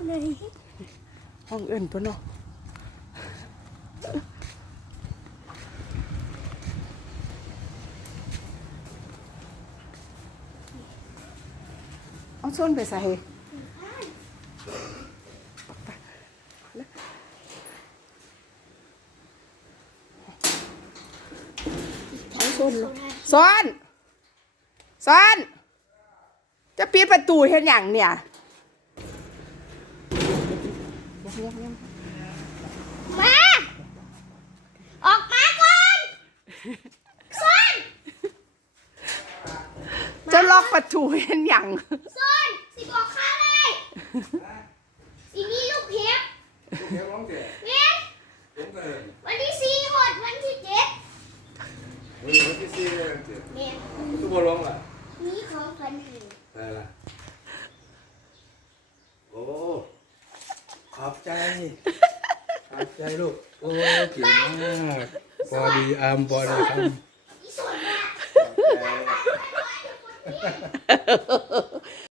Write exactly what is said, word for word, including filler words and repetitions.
ห้องเอิ้นปะเนาะเอาส้นไปใส่เอาส้นซ้อนซ้อนจะปิดประตูเห็นอย่างเนี่ยมาออกมาก่อนซ่อนจะล็อกประตูเห็นอย่างซ่อนสิบอกข้าเลยสิมีลูกเห็บลูกเห็บร้องเสียเว้นผมก็เลยวันที่สี่หดวันที่เจ็ดวันวันที่สี่เลยเสียเว้นทุกคนร้องล่ะมีของขวัญให้อะไรล่ะโอ้ขอบใจขอบใจลูกโอ้เก่งมากพอดีอามพอดีทำอีส่วนน่ะขอบใจ